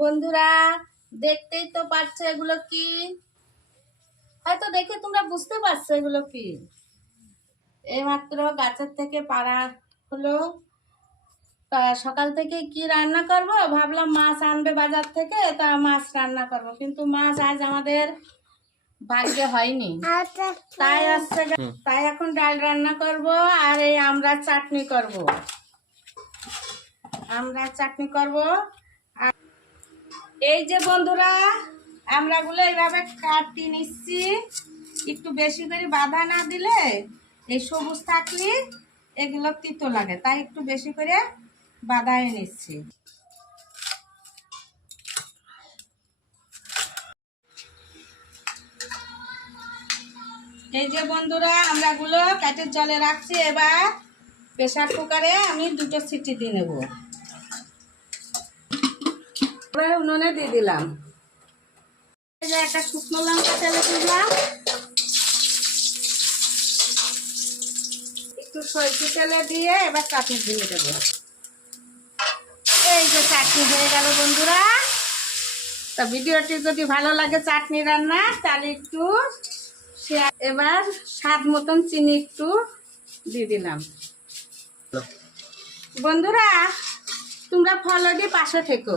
বন্ধুরা, দেখতেই তো পারছো এগুলো কি। হয়তো দেখে তোমরা বুঝতে পারছো এগুলো কি। এইমাত্র গাছের থেকে পাড়া হলো। তা সকাল থেকে কি রান্না করব ভাবলাম, মাছ আনবে বাজার থেকে, তা মাছ রান্না করব, কিন্তু মাছ আজ আমাদের ভাগ্যে হয়নি। তাই এখন ডাল রান্না করব আর এই আমড়ার চাটনি করব। আর এই যে বন্ধুরা, আমড়াগুলো এইভাবে কাটি নিচ্ছি। একটু বেশি করে বাঁধা না দিলে, এই সবুজ থাকলে এগুলো তিতো লাগে, তাই একটু বেশি করে বাঁধাই নিচ্ছি। এই যে বন্ধুরা, আমড়াগুলো কাঠের জলে রাখছি। এবার প্রেসার কুকারে আমি 2টো সিটি দিয়ে নেব। উনুনে দিয়ে দিলাম। এই যে একটা শুকনো লঙ্কা তেলে দিলাম, একটু সরষে তেলে দিয়ে এবার চাটনি দিয়ে দেবো। এই যে চাটনি হয়ে গেল বন্ধুরা। তা ভিডিওটি যদি ভালো লাগে চাটনি রান্না, তাহলে একটু এবার স্বাদ মতন চিনি একটু দিয়ে দিলাম। বন্ধুরা, তোমরা ফলো দিয়ে পাশে থেকো।